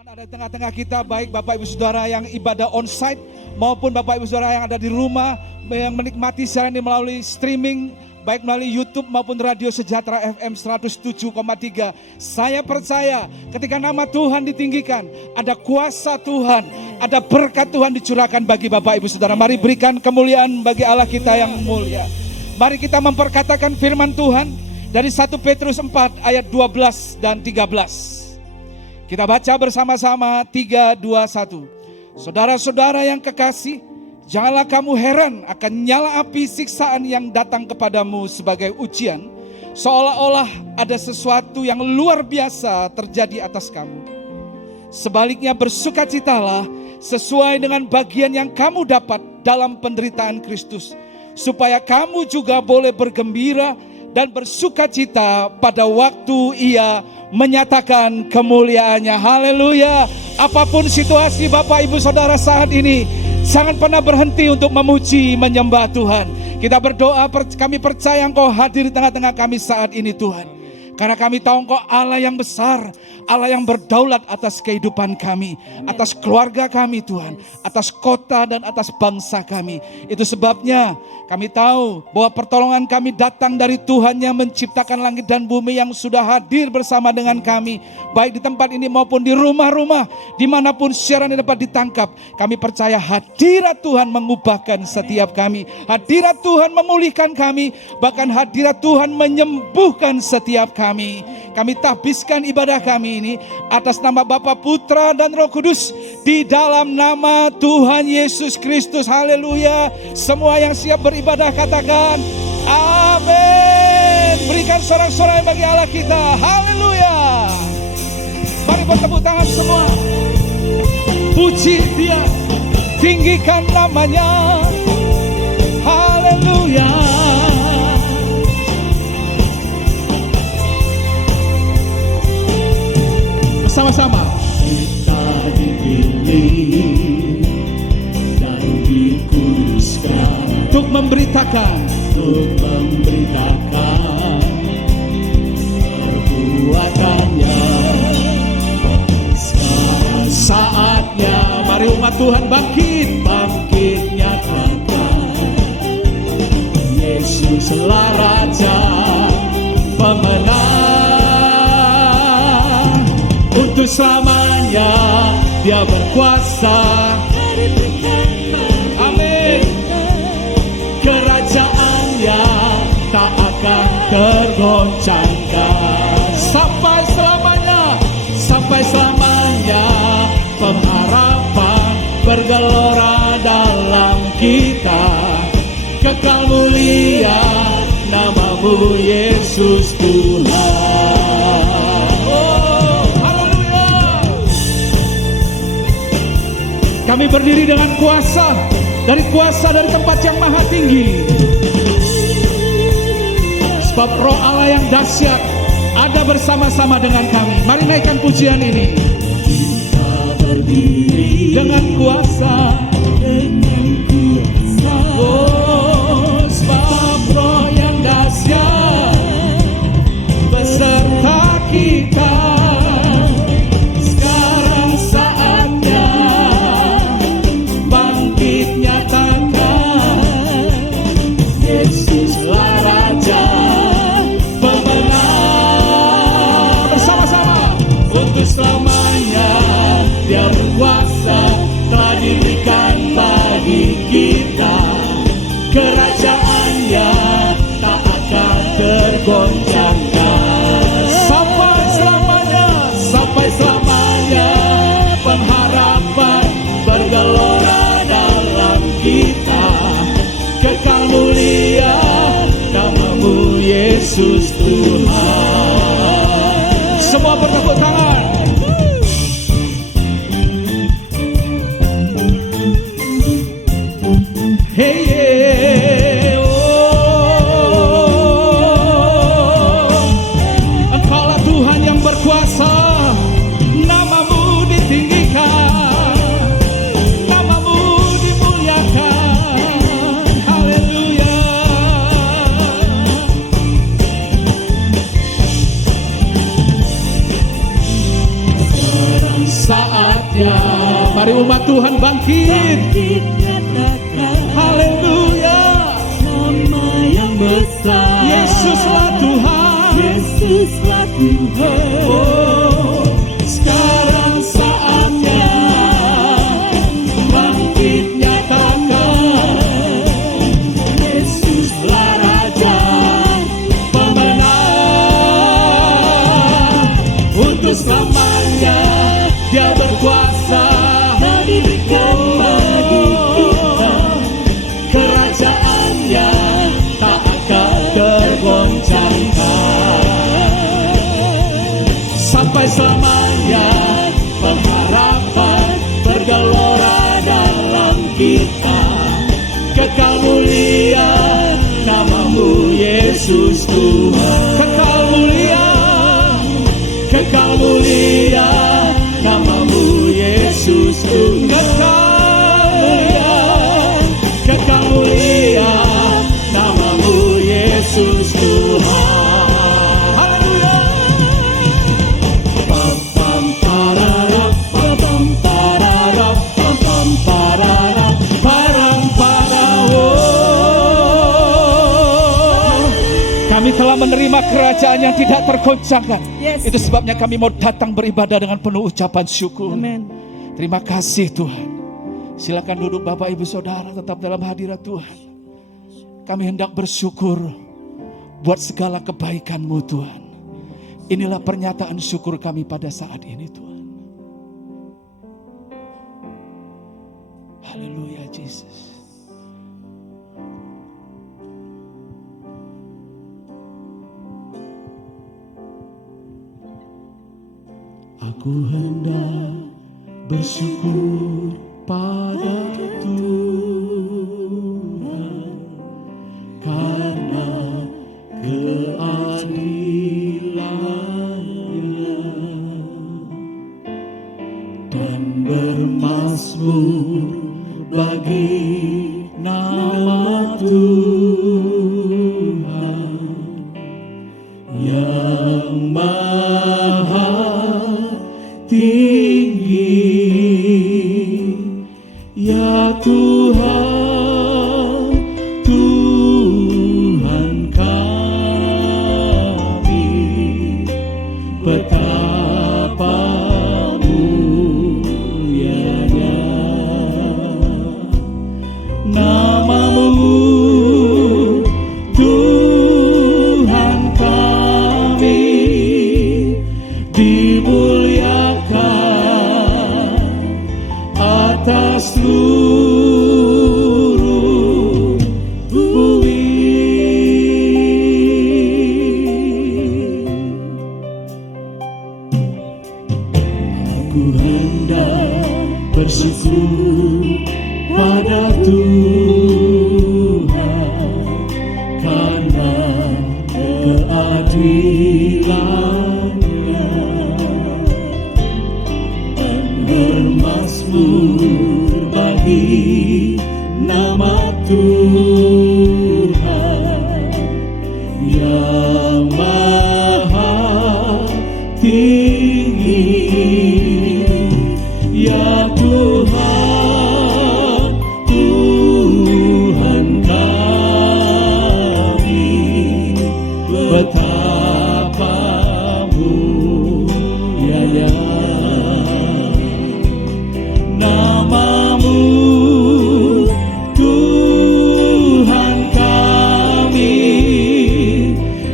Tuhan ada di tengah-tengah kita, baik Bapak Ibu Saudara yang ibadah onsite maupun Bapak Ibu Saudara yang ada di rumah yang menikmati siaran ini melalui streaming, baik melalui YouTube maupun Radio Sejahtera FM 107,3. Saya percaya ketika nama Tuhan ditinggikan, ada kuasa Tuhan, ada berkat Tuhan dicurahkan bagi Bapak Ibu Saudara. Mari berikan kemuliaan bagi Allah kita yang mulia. Mari kita memperkatakan firman Tuhan dari 1 Petrus 4 ayat 12 dan 13. Kita baca bersama-sama 3, 2, 1. Saudara-saudara yang kekasih, janganlah kamu heran akan nyala api siksaan yang datang kepadamu sebagai ujian, seolah-olah ada sesuatu yang luar biasa terjadi atas kamu. Sebaliknya bersukacitalah sesuai dengan bagian yang kamu dapat dalam penderitaan Kristus, supaya kamu juga boleh bergembira dan bersukacita pada waktu Ia menyatakan kemuliaannya. Haleluya. Apapun situasi Bapak Ibu Saudara saat ini, jangan pernah berhenti untuk memuji, menyembah Tuhan. Kita berdoa, kami percaya Engkau hadir di tengah-tengah kami saat ini Tuhan. Karena kami tahu Engkau Allah yang besar, Allah yang berdaulat atas kehidupan kami, atas keluarga kami Tuhan, atas kota dan atas bangsa kami. Itu sebabnya kami tahu bahwa pertolongan kami datang dari Tuhan yang menciptakan langit dan bumi, yang sudah hadir bersama dengan kami, baik di tempat ini maupun di rumah-rumah, dimanapun siaran ini dapat ditangkap. Kami percaya hadirat Tuhan mengubahkan setiap kami, hadirat Tuhan memulihkan kami, bahkan hadirat Tuhan menyembuhkan setiap kami. Kami tahbiskan ibadah kami ini atas nama Bapa, Putra dan Roh Kudus, di dalam nama Tuhan Yesus Kristus. Haleluya. Semua yang siap beribadah katakan amin. Berikan sorak-sorai bagi Allah kita. Haleluya. Mari bertepuk tangan semua, puji Dia, tinggikan namanya. Haleluya. Sama-sama. Kita dipilih dan dikuduskan untuk memberitakan perbuatannya. Sekarang saatnya, mari umat Tuhan bangkit nyatakan Yesuslah Raja pemenang. Untuk selamanya Dia berkuasa. Amin. Kerajaannya tak akan tergoncangkan sampai selamanya. Sampai selamanya pengharapan bergelora dalam kita. Kekal mulia namamu Yesus Tuhan. Kami berdiri dengan kuasa dari tempat yang maha tinggi. Sebab Roh Allah yang dahsyat ada bersama-sama dengan kami. Mari naikkan pujian ini. Kita berdiri dengan kuasa. Oh, sebab Roh yang dahsyat beserta kita. Selamanya Dia berkuasa, telah diberikan bagi kita. Kerajaannya tak akan tergoncangkan. Sampai selamanya pengharapan bergelora dalam kita. Kekal mulia namamu Yesus Tuhan. Semua bertepuk tangan. Hey, yeah. Oh, Engkaulah Tuhan yang berkuasa. Namamu ditinggikan, namamu dimuliakan. Haleluya. Umat Tuhan bangkit. Haleluya. Nama yang besar. Yesuslah Tuhan. Yesuslah Tuhan. Oh, Sekarang saatnya bangkit nyatakan, Yesuslah Raja pemenang. Untuk selamanya Dia berkuasa dan diberikan bagi kita. Kerajaannya tak akan tergoncangkan. Sampai selamanya pengharapan bergelora dalam kita. Kekal mulia namamu Yesus Tuhan. Kekal mulia namamu Yesus Tuhan. Kekal mulia namamu Yesus Tuhan. kami telah menerima kerajaan yang tidak tergoncangkan. Yes. Itu sebabnya kami mau datang beribadah dengan penuh ucapan syukur. Amen. Terima kasih Tuhan. Silakan duduk Bapak Ibu Saudara, tetap dalam hadirat Tuhan. Kami hendak bersyukur buat segala kebaikan-Mu Tuhan. Inilah pernyataan syukur kami pada saat ini Tuhan. Haleluya Jesus. Aku hendak bersyukur pada Tuhan karena keadilan-Nya dan bermazmur bagi nama Tuhan yang maha tinggi. Ya Tuhan, Tuhan kami, betapa mulianya nama-Mu, Tuhan kami, dimuliakan atas seluruh bumi. Aku hendak bersyukur pada Tuhan karena keadilan-Nya dan bermazmur bagi nama Tuhan yang maha tinggi. Ya Tuhan, Tuhan kami, betapa mulianya nama-Mu, Tuhan kami,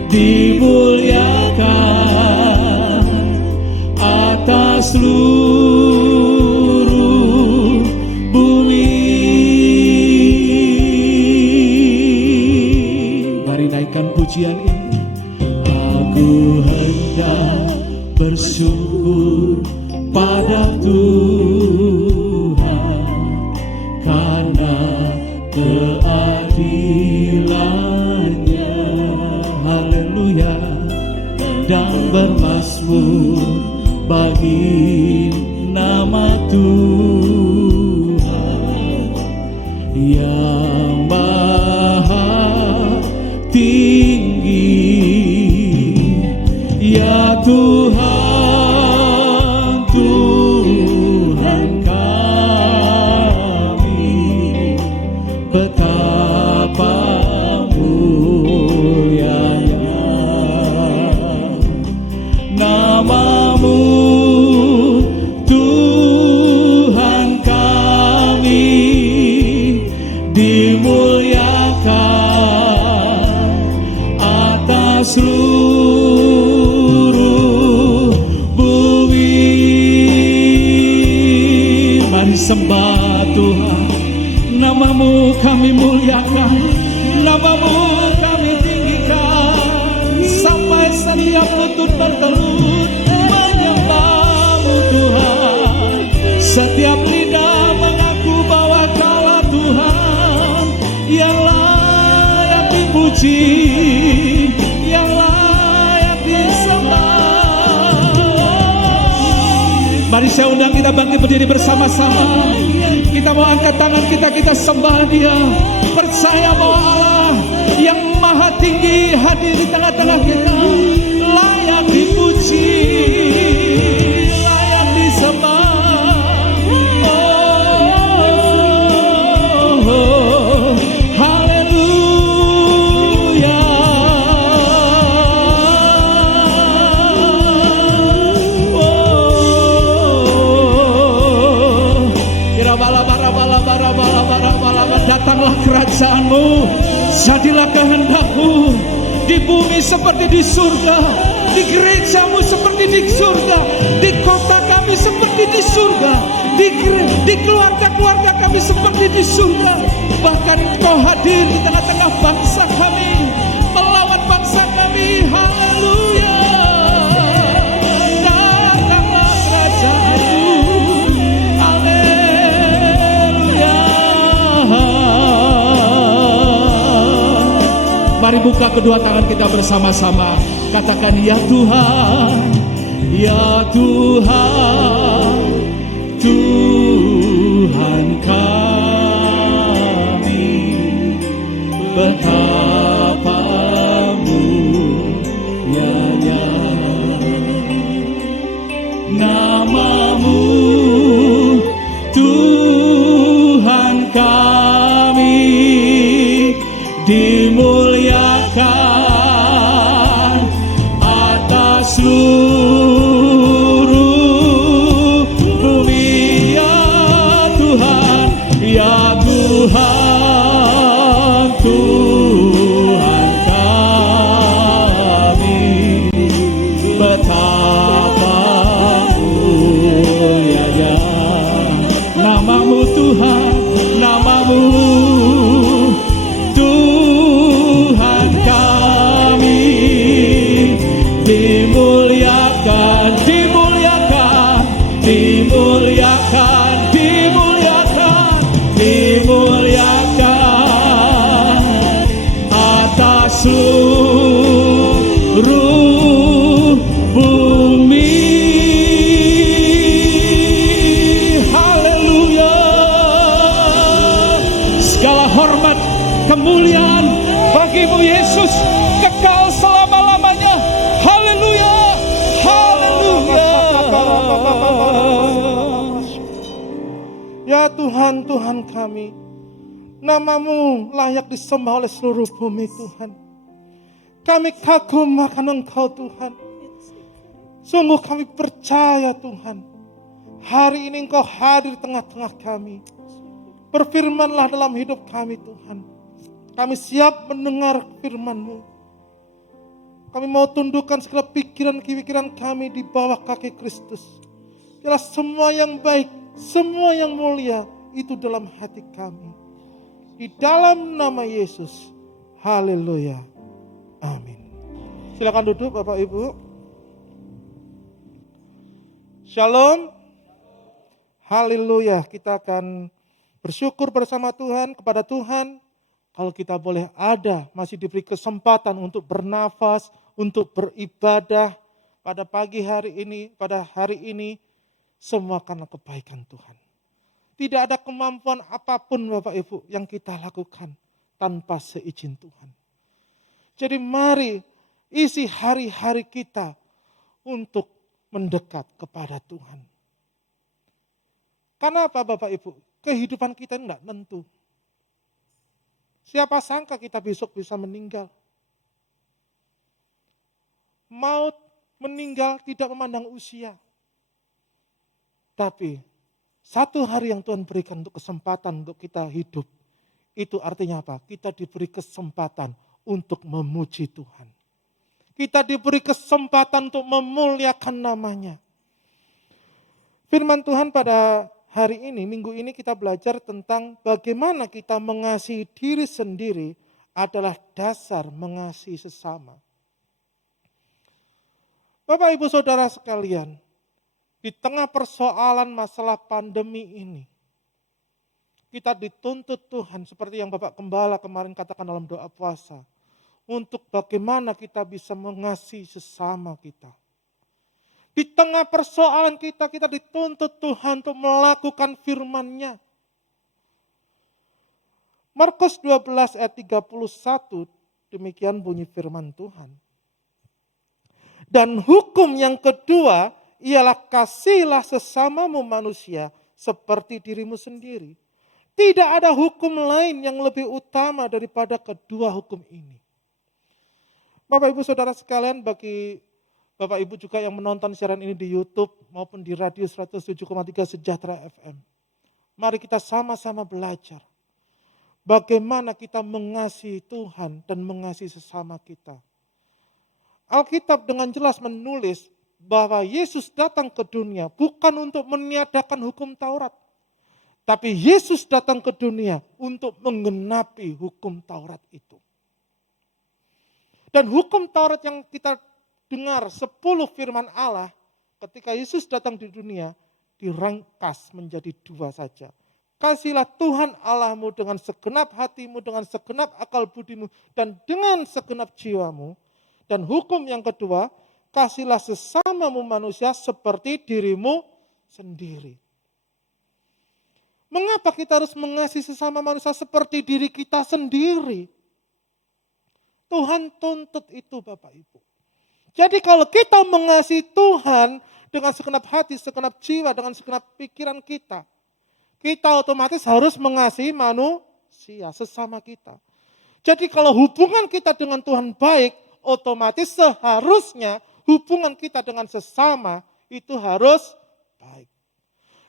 dimuliakan atas seluruh bumi. Mari naikkan pujian ini. Aku hendak bersyukur pada Tuhan karena keadilan-Nya. Haleluya. Dan bermazmur bagi nama Tuhan yang maha tinggi. Ya Tuhan, Tuhan kami, seluruh bumi. Mari sembah Tuhan, namamu kami muliakan, namamu kami tinggikan, sampai setiap lutut bertelut menyembahmu Tuhan. Setiap lidah mengaku bahwa Kaulah Tuhan yang layak dipuji, yang layak disembah. Mari saya undang kita bangkit berdiri bersama-sama. Kita mau angkat tangan kita sembah Dia. Percaya bahwa Allah yang maha tinggi hadir di tengah-tengah kita, layak dipuji, layak disembah. Datanglah kerajaanmu, jadilah kehendakmu di bumi seperti di surga, di gerejamu seperti di surga, di kota kami seperti di surga, di keluarga-keluarga kami seperti di surga. Bahkan Engkau hadir di tengah-tengah bangsa kami, melawan bangsa kami. Haleluya. Datanglah kerajaanmu. Mari buka kedua tangan kita bersama-sama. Katakan, ya Tuhan, ya Tuhan, Tuhan kami, betapa mulianya namamu, Tuhan kami, dimuliakan atas seluruh bumi. Ya Tuhan, ya Tuhan, Tuhan kami, betapa mulianya namamu Tuhan, namamu Tuhan kami, dimuliakan, dimuliakan, dimuliakan, dimuliakan, dimuliakan atas seluruh bumi. Haleluya. Segala hormat, kemuliaan bagimu Yesus, kekal selama-lamanya. Haleluya, haleluya. Ya Tuhan, Tuhan kami, namamu layak disembah oleh seluruh bumi Tuhan. Kami kagum akan Engkau Tuhan. Sungguh kami percaya Tuhan, hari ini Engkau hadir di tengah-tengah kami. Berfirmanlah dalam hidup kami Tuhan. Kami siap mendengar firman-Mu. Kami mau tundukkan segala pikiran-pikiran kami di bawah kaki Kristus. Biarlah semua yang baik, semua yang mulia itu dalam hati kami. Di dalam nama Yesus. Haleluya. Amin. Silakan duduk Bapak Ibu. Shalom. Haleluya. Kita akan bersyukur bersama Tuhan, kepada Tuhan. Kalau kita boleh ada, masih diberi kesempatan untuk bernafas, untuk beribadah pada pagi hari ini, pada hari ini, semua karena kebaikan Tuhan. Tidak ada kemampuan apapun Bapak Ibu yang kita lakukan tanpa seizin Tuhan. Jadi mari isi hari-hari kita untuk mendekat kepada Tuhan. Karena apa Bapak Ibu? Kehidupan kita enggak tentu. Siapa sangka kita besok bisa meninggal. Maut meninggal tidak memandang usia. Tapi satu hari yang Tuhan berikan untuk kesempatan untuk kita hidup. Itu artinya apa? Kita diberi kesempatan untuk memuji Tuhan. Kita diberi kesempatan untuk memuliakan namanya. Firman Tuhan pada hari ini, minggu ini kita belajar tentang bagaimana kita mengasihi diri sendiri adalah dasar mengasihi sesama. Bapak Ibu Saudara sekalian, di tengah persoalan masalah pandemi ini, kita dituntut Tuhan seperti yang Bapak Gembala kemarin katakan dalam doa puasa, untuk bagaimana kita bisa mengasihi sesama kita. Di tengah persoalan kita dituntut Tuhan untuk melakukan firman-Nya. Markus 12 ayat 31, demikian bunyi firman Tuhan. Dan hukum yang kedua ialah kasihilah sesamamu manusia seperti dirimu sendiri. Tidak ada hukum lain yang lebih utama daripada kedua hukum ini. Bapak Ibu Saudara sekalian, bagi Bapak Ibu juga yang menonton siaran ini di YouTube maupun di radio 107,3 Sejahtera FM. Mari kita sama-sama belajar bagaimana kita mengasihi Tuhan dan mengasihi sesama kita. Alkitab dengan jelas menulis bahwa Yesus datang ke dunia bukan untuk meniadakan hukum Taurat, tapi Yesus datang ke dunia untuk menggenapi hukum Taurat itu. Dan hukum Taurat yang kita dengar 10 firman Allah ketika Yesus datang di dunia dirangkas menjadi 2 saja. Kasihilah Tuhan Allahmu dengan segenap hatimu, dengan segenap akal budimu, dan dengan segenap jiwamu. Dan hukum yang kedua, kasihilah sesamamu manusia seperti dirimu sendiri. Mengapa kita harus mengasihi sesama manusia seperti diri kita sendiri? Tuhan tuntut itu Bapak Ibu. Jadi kalau kita mengasihi Tuhan dengan segenap hati, segenap jiwa, dengan segenap pikiran kita otomatis harus mengasihi manusia, sesama kita. Jadi kalau hubungan kita dengan Tuhan baik, otomatis seharusnya hubungan kita dengan sesama itu harus baik.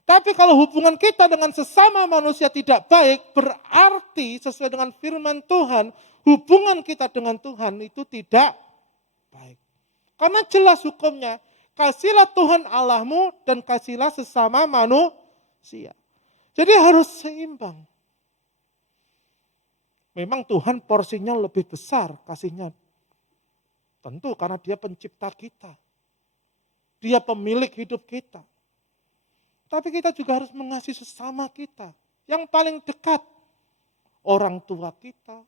Tapi kalau hubungan kita dengan sesama manusia tidak baik, berarti sesuai dengan firman Tuhan, hubungan kita dengan Tuhan itu tidak baik. Karena jelas hukumnya, kasihilah Tuhan Allahmu dan kasihilah sesama manusia. Jadi harus seimbang. Memang Tuhan porsinya lebih besar kasihnya. Tentu karena Dia pencipta kita. Dia pemilik hidup kita. Tapi kita juga harus mengasihi sesama kita. Yang paling dekat. Orang tua kita,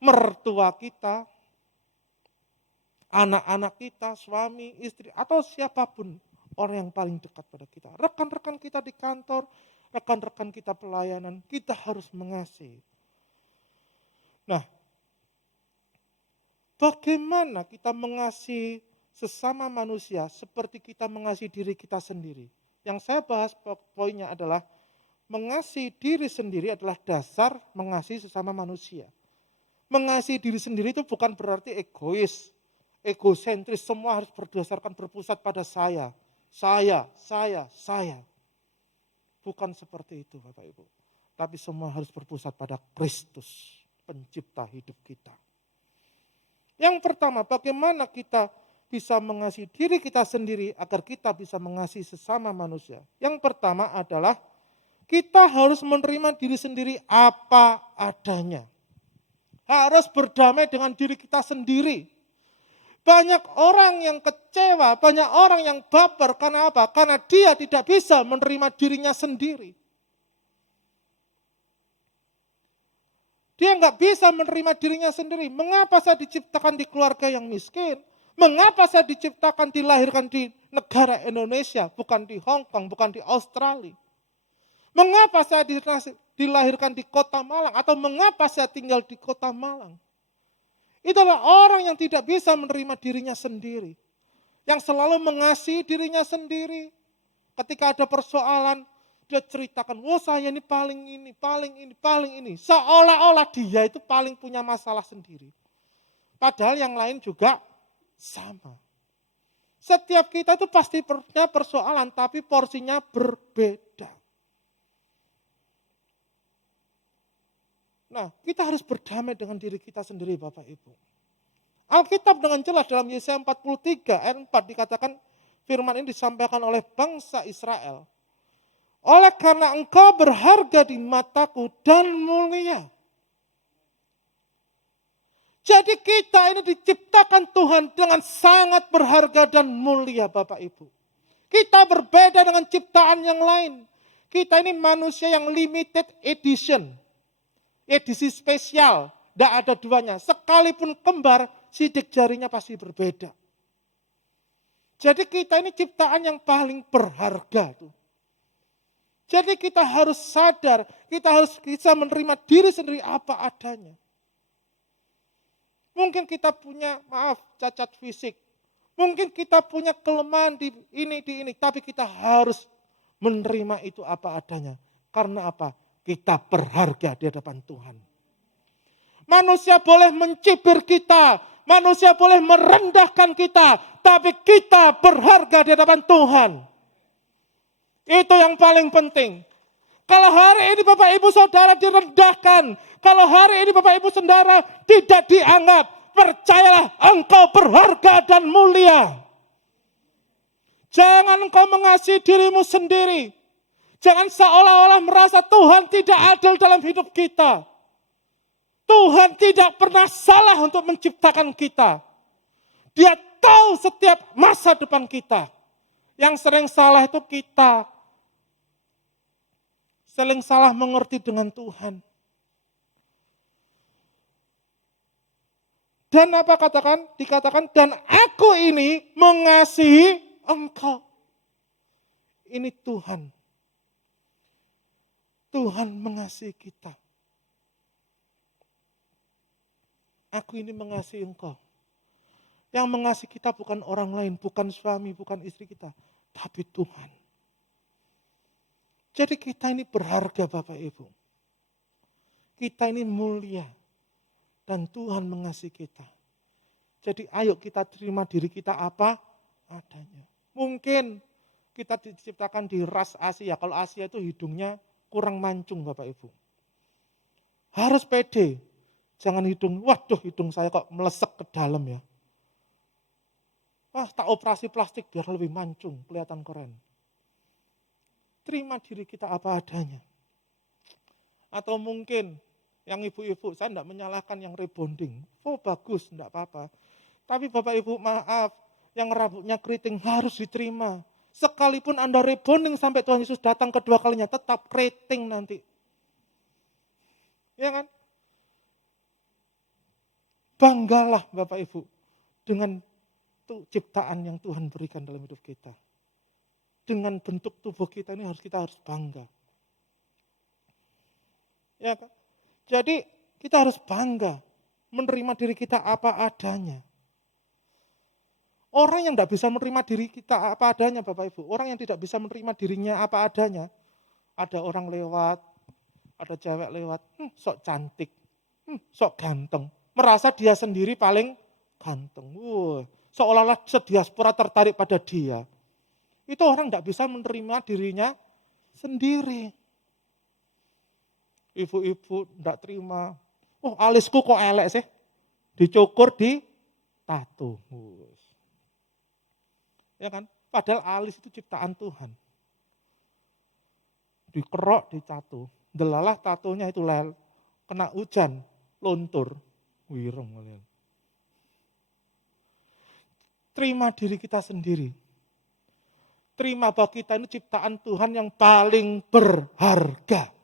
mertua kita, anak-anak kita, suami, istri, atau siapapun orang yang paling dekat pada kita. Rekan-rekan kita di kantor, rekan-rekan kita pelayanan, kita harus mengasihi. Nah, bagaimana kita mengasihi sesama manusia seperti kita mengasihi diri kita sendiri? Yang saya bahas poinnya adalah mengasihi diri sendiri adalah dasar mengasihi sesama manusia. Mengasihi diri sendiri itu bukan berarti egois, egosentris, semua harus berdasarkan berpusat pada saya. Bukan seperti itu Bapak Ibu. Tapi semua harus berpusat pada Kristus, pencipta hidup kita. Yang pertama, bagaimana kita bisa mengasihi diri kita sendiri agar kita bisa mengasihi sesama manusia. Yang pertama adalah kita harus menerima diri sendiri apa adanya. Harus berdamai dengan diri kita sendiri. Banyak orang yang kecewa, banyak orang yang baper, karena apa? Karena dia tidak bisa menerima dirinya sendiri. Dia nggak bisa menerima dirinya sendiri. Mengapa saya diciptakan di keluarga yang miskin? Mengapa saya diciptakan, dilahirkan di negara Indonesia, bukan di Hong Kong, bukan di Australia? Mengapa saya dilahirkan di kota Malang, atau mengapa saya tinggal di kota Malang? Itulah orang yang tidak bisa menerima dirinya sendiri. Yang selalu mengasihi dirinya sendiri. Ketika ada persoalan, dia ceritakan, oh saya ini paling ini. Seolah-olah dia itu paling punya masalah sendiri. Padahal yang lain juga sama. Setiap kita itu pasti punya persoalan, tapi porsinya berbeda. Nah, kita harus berdamai dengan diri kita sendiri Bapak Ibu. Alkitab dengan jelas dalam Yesaya 43 ayat 4 dikatakan firman ini disampaikan oleh bangsa Israel. Oleh karena engkau berharga di mataku dan mulia. Jadi kita ini diciptakan Tuhan dengan sangat berharga dan mulia Bapak Ibu. Kita berbeda dengan ciptaan yang lain. Kita ini manusia yang limited edition. Edisi spesial, tidak ada duanya. Sekalipun kembar, sidik jarinya pasti berbeda. Jadi kita ini ciptaan yang paling berharga. Jadi kita harus sadar, kita harus bisa menerima diri sendiri apa adanya. Mungkin kita punya, cacat fisik. Mungkin kita punya kelemahan di ini. Tapi kita harus menerima itu apa adanya. Karena apa? Kita berharga di hadapan Tuhan. Manusia boleh mencibir kita. Manusia boleh merendahkan kita. Tapi kita berharga di hadapan Tuhan. Itu yang paling penting. Kalau hari ini Bapak Ibu Saudara direndahkan, kalau hari ini Bapak Ibu Saudara tidak dianggap, percayalah engkau berharga dan mulia. Jangan engkau mengasihi dirimu sendiri. Jangan seolah-olah merasa Tuhan tidak adil dalam hidup kita. Tuhan tidak pernah salah untuk menciptakan kita. Dia tahu setiap masa depan kita. Yang sering salah itu kita. Sering salah mengerti dengan Tuhan. Dan apa katakan? Dikatakan, dan aku ini mengasihi engkau. Ini Tuhan. Tuhan mengasihi kita. Aku ini mengasihi engkau. Yang mengasihi kita bukan orang lain, bukan suami, bukan istri kita, tapi Tuhan. Jadi kita ini berharga Bapak Ibu. Kita ini mulia. Dan Tuhan mengasihi kita. Jadi ayo kita terima diri kita apa adanya. Mungkin kita diciptakan di ras Asia. Kalau Asia itu hidungnya kurang mancung Bapak Ibu. Harus pede. Jangan waduh hidung saya kok melesek ke dalam ya. Tak operasi plastik biar lebih mancung, kelihatan keren. Terima diri kita apa adanya. Atau mungkin yang ibu-ibu, saya tidak menyalahkan yang rebonding. Bagus, tidak apa-apa. Tapi Bapak Ibu maaf, yang rambutnya keriting harus diterima. Sekalipun Anda rebonding sampai Tuhan Yesus datang kedua kalinya, tetap keriting nanti. Ya kan? Banggalah Bapak Ibu dengan ciptaan yang Tuhan berikan dalam hidup kita. Dengan bentuk tubuh kita ini kita harus bangga. Ya kan? Jadi kita harus bangga menerima diri kita apa adanya. Orang yang tidak bisa menerima diri kita apa adanya Bapak Ibu, orang yang tidak bisa menerima dirinya apa adanya, ada orang lewat, ada cewek lewat, sok cantik, sok ganteng, merasa dia sendiri paling ganteng. Seolah-olah sediaspora tertarik pada dia. Itu orang tidak bisa menerima dirinya sendiri. Ibu-ibu tidak terima. Alisku kok elek sih? Dicukur, di tato. Ya kan? Padahal alis itu ciptaan Tuhan. Dikerok, ditato. Delalah tatonya itu kena hujan, luntur. Wireng. Terima diri kita sendiri. Terima bahwa kita ini ciptaan Tuhan yang paling berharga.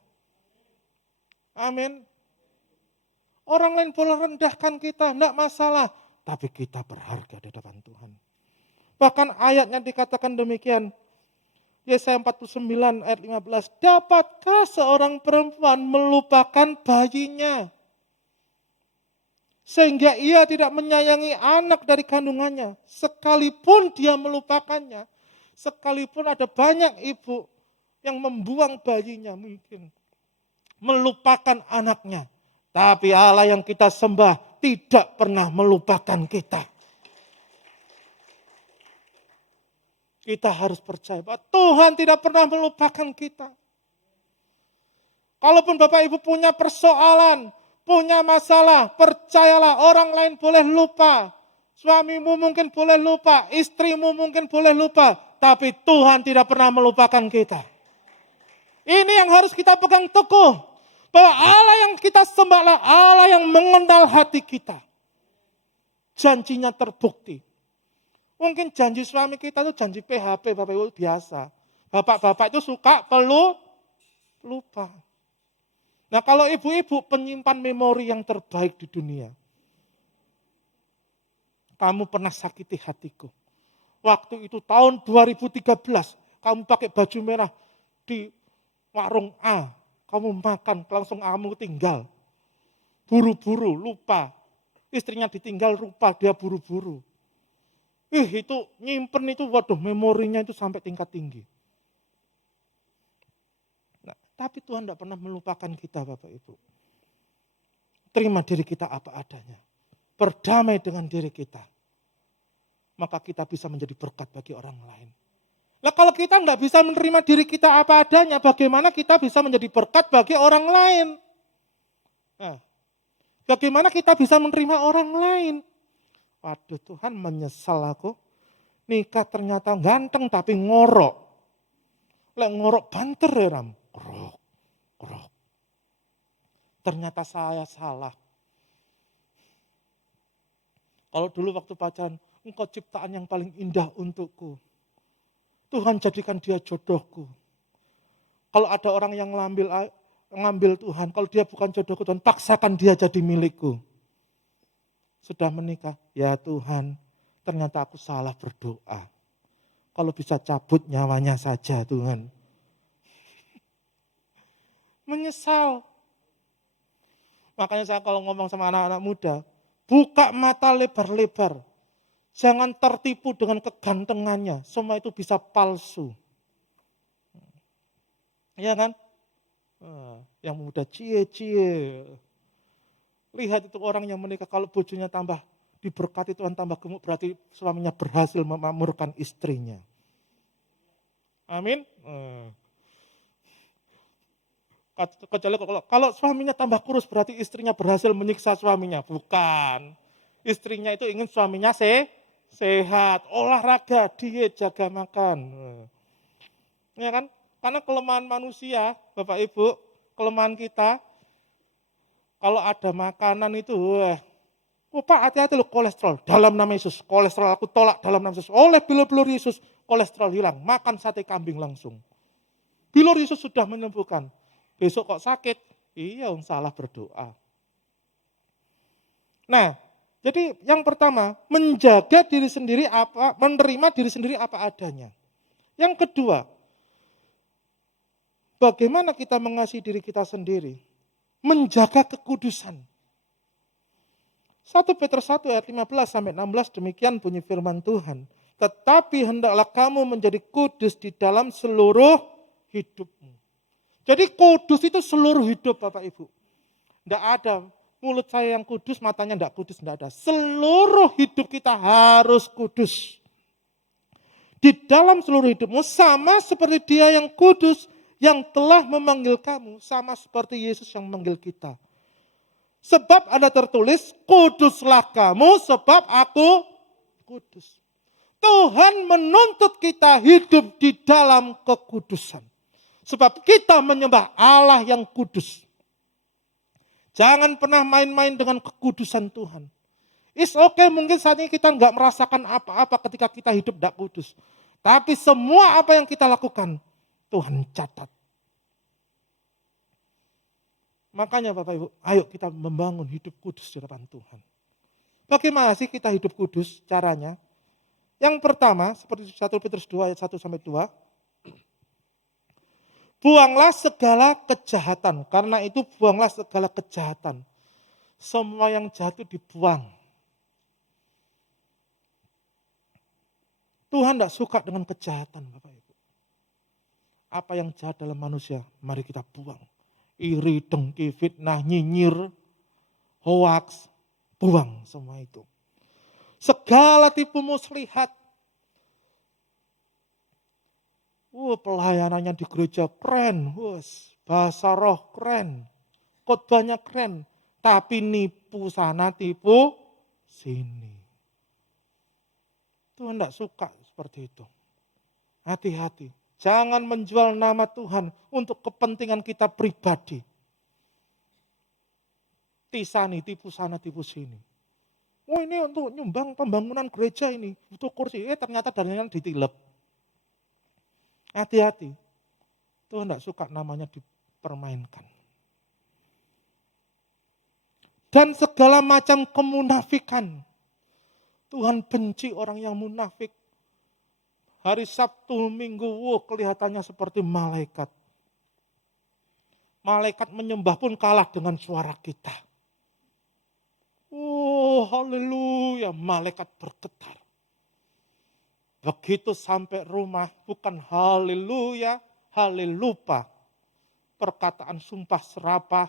Amin. Orang lain boleh rendahkan kita, tidak masalah. Tapi kita berharga di hadapan Tuhan. Bahkan ayatnya dikatakan demikian. Yesaya 49 ayat 15. Dapatkah seorang perempuan melupakan bayinya? Sehingga ia tidak menyayangi anak dari kandungannya. Sekalipun dia melupakannya. Sekalipun ada banyak ibu yang membuang bayinya mungkin. Melupakan anaknya. Tapi Allah yang kita sembah tidak pernah melupakan kita. Kita harus percaya bahwa Tuhan tidak pernah melupakan kita. Kalaupun Bapak Ibu punya persoalan, punya masalah, percayalah orang lain boleh lupa. Suamimu mungkin boleh lupa, istrimu mungkin boleh lupa, tapi Tuhan tidak pernah melupakan kita. Ini yang harus kita pegang teguh, bahwa Allah yang kita sembah adalah Allah yang mengenal hati kita. Janjinya terbukti. Mungkin janji suami kita itu janji PHP, Bapak Ibu, biasa. Bapak-bapak itu suka lupa. Nah, kalau ibu-ibu penyimpan memori yang terbaik di dunia. Kamu pernah sakiti hatiku. Waktu itu tahun 2013, kamu pakai baju merah di warung A. Kamu makan, langsung kamu tinggal. Buru-buru, lupa. Istrinya ditinggal, lupa, dia buru-buru. Itu nyimpen itu, waduh, memorinya itu sampai tingkat tinggi. Nah, tapi Tuhan tidak pernah melupakan kita, Bapak Ibu. Terima diri kita apa adanya. Berdamai dengan diri kita. Maka kita bisa menjadi berkat bagi orang lain. Nah, kalau kita nggak bisa menerima diri kita apa adanya, bagaimana kita bisa menjadi berkat bagi orang lain? Nah, bagaimana kita bisa menerima orang lain? Waduh, Tuhan, menyesal aku. Nikah ternyata ganteng tapi ngorok. Lek ngorok banter ya, Ram. Krok. Ternyata saya salah. Kalau dulu waktu pacaran, engkau ciptaan yang paling indah untukku. Tuhan jadikan dia jodohku. Kalau ada orang yang ngambil Tuhan, kalau dia bukan jodohku, Tuhan paksakan dia jadi milikku. Sudah menikah, ya Tuhan, ternyata aku salah berdoa. Kalau bisa cabut nyawanya saja Tuhan. Menyesal. Makanya saya kalau ngomong sama anak-anak muda, buka mata lebar-lebar. Jangan tertipu dengan kegantengannya. Semua itu bisa palsu. Iya kan? Yang muda cie-cie. Lihat itu orang yang menikah, kalau bojonya tambah diberkati Tuhan tambah gemuk, berarti suaminya berhasil memakmurkan istrinya. Amin. Kecuali kalau suaminya tambah kurus, berarti istrinya berhasil menyiksa suaminya. Bukan. Istrinya itu ingin suaminya sehat, olahraga, diet, jaga makan. Ya kan? Karena kelemahan manusia, Bapak Ibu, kelemahan kita, kalau ada makanan itu, Pak hati-hati lo kolesterol, dalam nama Yesus, kolesterol aku tolak dalam nama Yesus. Oleh bilur-bilur Yesus, kolesterol hilang, makan sate kambing langsung. Bilur Yesus sudah menyembuhkan, besok kok sakit, iya salah berdoa. Nah, jadi yang pertama, menjaga diri sendiri menerima diri sendiri apa adanya. Yang kedua, bagaimana kita mengasihi diri kita sendiri? Menjaga kekudusan. 1 Petrus 1 ayat 15-16 demikian bunyi firman Tuhan. Tetapi hendaklah kamu menjadi kudus di dalam seluruh hidupmu. Jadi kudus itu seluruh hidup Bapak Ibu. Tidak ada mulut saya yang kudus, matanya tidak kudus, tidak ada. Seluruh hidup kita harus kudus. Di dalam seluruh hidupmu sama seperti Dia yang kudus, yang telah memanggil kamu, sama seperti Yesus yang memanggil kita. Sebab ada tertulis, kuduslah kamu sebab aku kudus. Tuhan menuntut kita hidup di dalam kekudusan. Sebab kita menyembah Allah yang kudus. Jangan pernah main-main dengan kekudusan Tuhan. It's okay, mungkin saat ini kita nggak merasakan apa-apa ketika kita hidup tidak kudus. Tapi semua apa yang kita lakukan, Tuhan catat. Makanya Bapak Ibu, ayo kita membangun hidup kudus di hadapan Tuhan. Bagaimana sih kita hidup kudus caranya? Yang pertama, seperti 1 Petrus 2 ayat 1-2, buanglah segala kejahatan, karena itu buanglah segala kejahatan. Semua yang jahat itu dibuang. Tuhan tidak suka dengan kejahatan Bapak Ibu. Apa yang jahat dalam manusia, mari kita buang. Iri, dengki, fitnah, nyinyir, hoaks, buang semua itu. Segala tipu muslihat. Pelayanannya di gereja keren, bahasa roh keren, khotbahnya keren, tapi nipu sana, tipu sini. Tuhan tidak suka seperti itu. Hati-hati. Jangan menjual nama Tuhan untuk kepentingan kita pribadi. Tisani, tipu sana, tipu sini. Oh ini untuk nyumbang pembangunan gereja ini. Butuh kursi. Ternyata dananya ditilep. Hati-hati. Tuhan tidak suka namanya dipermainkan. Dan segala macam kemunafikan. Tuhan benci orang yang munafik. Hari Sabtu, Minggu, kelihatannya seperti malaikat. Malaikat menyembah pun kalah dengan suara kita. Oh, haleluya, malaikat bergetar. Begitu sampai rumah, bukan haleluya, halelupa. Perkataan sumpah serapah,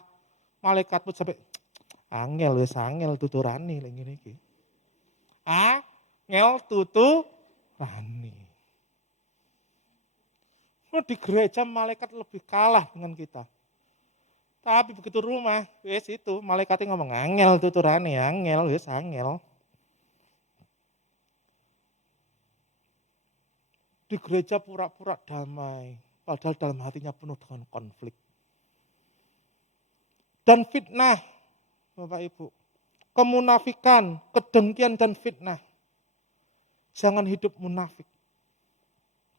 malaikat pun sampai, angel tuturani. Angel tuturani. Di gereja malaikat lebih kalah dengan kita. Tapi begitu rumah, wes itu malaikatnya ngomong angel tuturane, angel. Di gereja pura-pura damai, padahal dalam hatinya penuh dengan konflik. Dan fitnah, Bapak Ibu, kemunafikan, kedengkian dan fitnah. Jangan hidup munafik.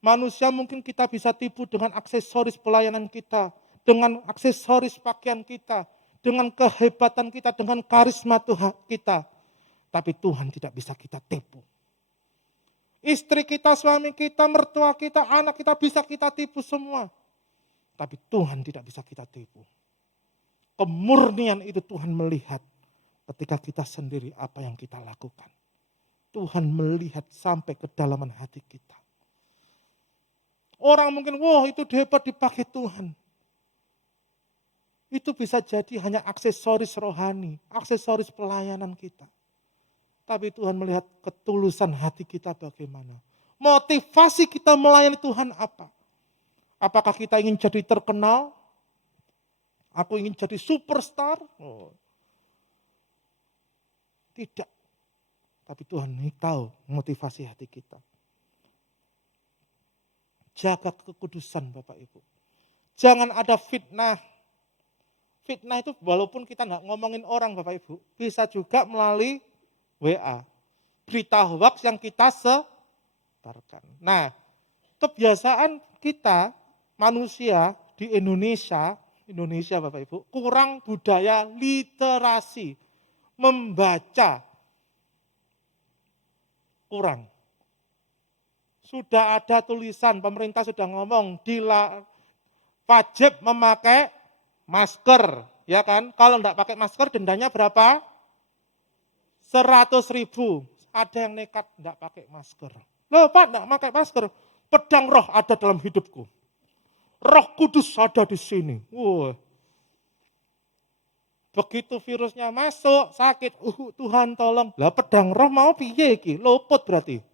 Manusia mungkin kita bisa tipu dengan aksesoris pelayanan kita, dengan aksesoris pakaian kita, dengan kehebatan kita, dengan karisma Tuhan kita. Tapi Tuhan tidak bisa kita tipu. Istri kita, suami kita, mertua kita, anak kita bisa kita tipu semua. Tapi Tuhan tidak bisa kita tipu. Kemurnian itu Tuhan melihat ketika kita sendiri apa yang kita lakukan. Tuhan melihat sampai kedalaman hati kita. Orang mungkin, wah itu hebat dipakai Tuhan. Itu bisa jadi hanya aksesoris rohani, aksesoris pelayanan kita. Tapi Tuhan melihat ketulusan hati kita bagaimana. Motivasi kita melayani Tuhan apa? Apakah kita ingin jadi terkenal? Aku ingin jadi superstar? Oh. Tidak. Tapi Tuhan tahu motivasi hati kita. Jaga kekudusan Bapak Ibu. Jangan ada fitnah. Fitnah itu walaupun kita nggak ngomongin orang Bapak Ibu. Bisa juga melalui WA. Berita hoax yang kita sebarkan. Nah, kebiasaan kita manusia di Indonesia Bapak Ibu, kurang budaya literasi. Membaca. Kurang. Sudah ada tulisan, pemerintah sudah ngomong, wajib memakai masker, ya kan? Kalau enggak pakai masker dendanya berapa? 100.000. Ada yang nekat enggak pakai masker. Loh Pak, enggak pakai masker. Pedang roh ada dalam hidupku. Roh Kudus ada di sini. Begitu virusnya masuk, sakit, Tuhan tolong. Lah pedang roh mau piye iki? Luput berarti.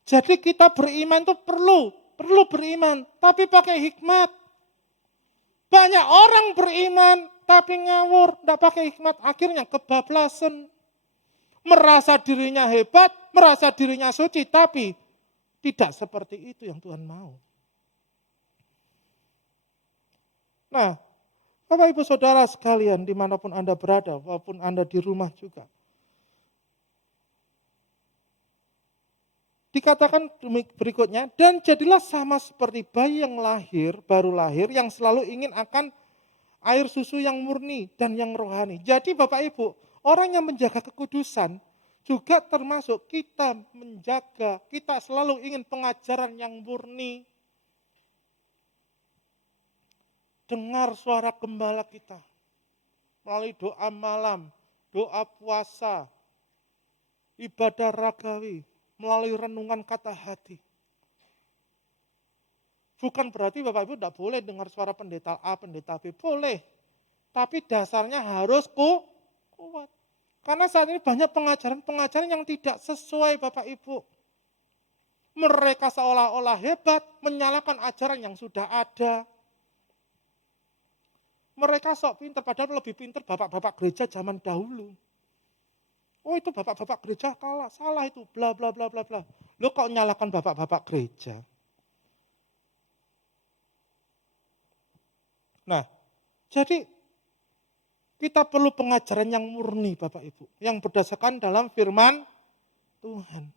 Jadi kita beriman itu perlu beriman, tapi pakai hikmat. Banyak orang beriman, tapi ngawur, tidak pakai hikmat, akhirnya kebablasan. Merasa dirinya hebat, merasa dirinya suci, tapi tidak seperti itu yang Tuhan mau. Nah, Bapak Ibu Saudara sekalian, dimanapun Anda berada, walaupun Anda di rumah juga. Dikatakan berikutnya, dan jadilah sama seperti bayi yang baru lahir, yang selalu ingin akan air susu yang murni dan yang rohani. Jadi Bapak Ibu, orang yang menjaga kekudusan juga termasuk kita menjaga, kita selalu ingin pengajaran yang murni. Dengar suara gembala kita melalui doa malam, doa puasa, ibadah ragawi, melalui renungan kata hati. Bukan berarti Bapak Ibu tidak boleh dengar suara pendeta A, pendeta B. Boleh. Tapi dasarnya harus kuat. Karena saat ini banyak pengajaran-pengajaran yang tidak sesuai Bapak Ibu. Mereka seolah-olah hebat menyalahkan ajaran yang sudah ada. Mereka sok pintar, padahal lebih pintar bapak-bapak gereja zaman dahulu. Oh itu bapak-bapak gereja kalah, salah itu, bla bla bla bla bla. Lo kok nyalakan bapak-bapak gereja? Nah, jadi kita perlu pengajaran yang murni Bapak Ibu, yang berdasarkan dalam firman Tuhan.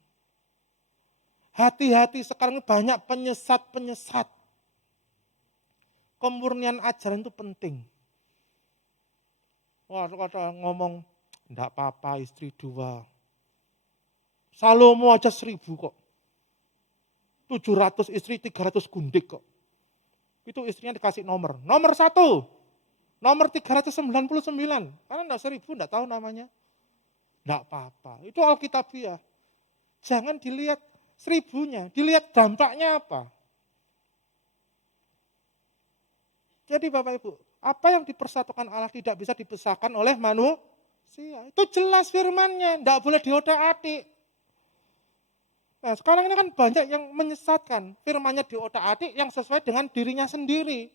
Hati-hati sekarang banyak penyesat-penyesat. Kemurnian ajaran itu penting. Wah, ada ngomong, enggak apa-apa istri 2. Salomo aja 1000 kok. 700 istri, 300 gundik kok. Itu istrinya dikasih nomor. Nomor 1, nomor 399. Karena enggak 1000, enggak tahu namanya. Enggak apa-apa. Itu Alkitabiah. Jangan dilihat 1000-nya, dilihat dampaknya apa. Jadi Bapak Ibu, apa yang dipersatukan Allah tidak bisa dipisahkan oleh manusia. Itu jelas firman-Nya, enggak boleh diotak-atik. Nah sekarang ini kan banyak yang menyesatkan, firman-Nya diotak-atik yang sesuai dengan dirinya sendiri.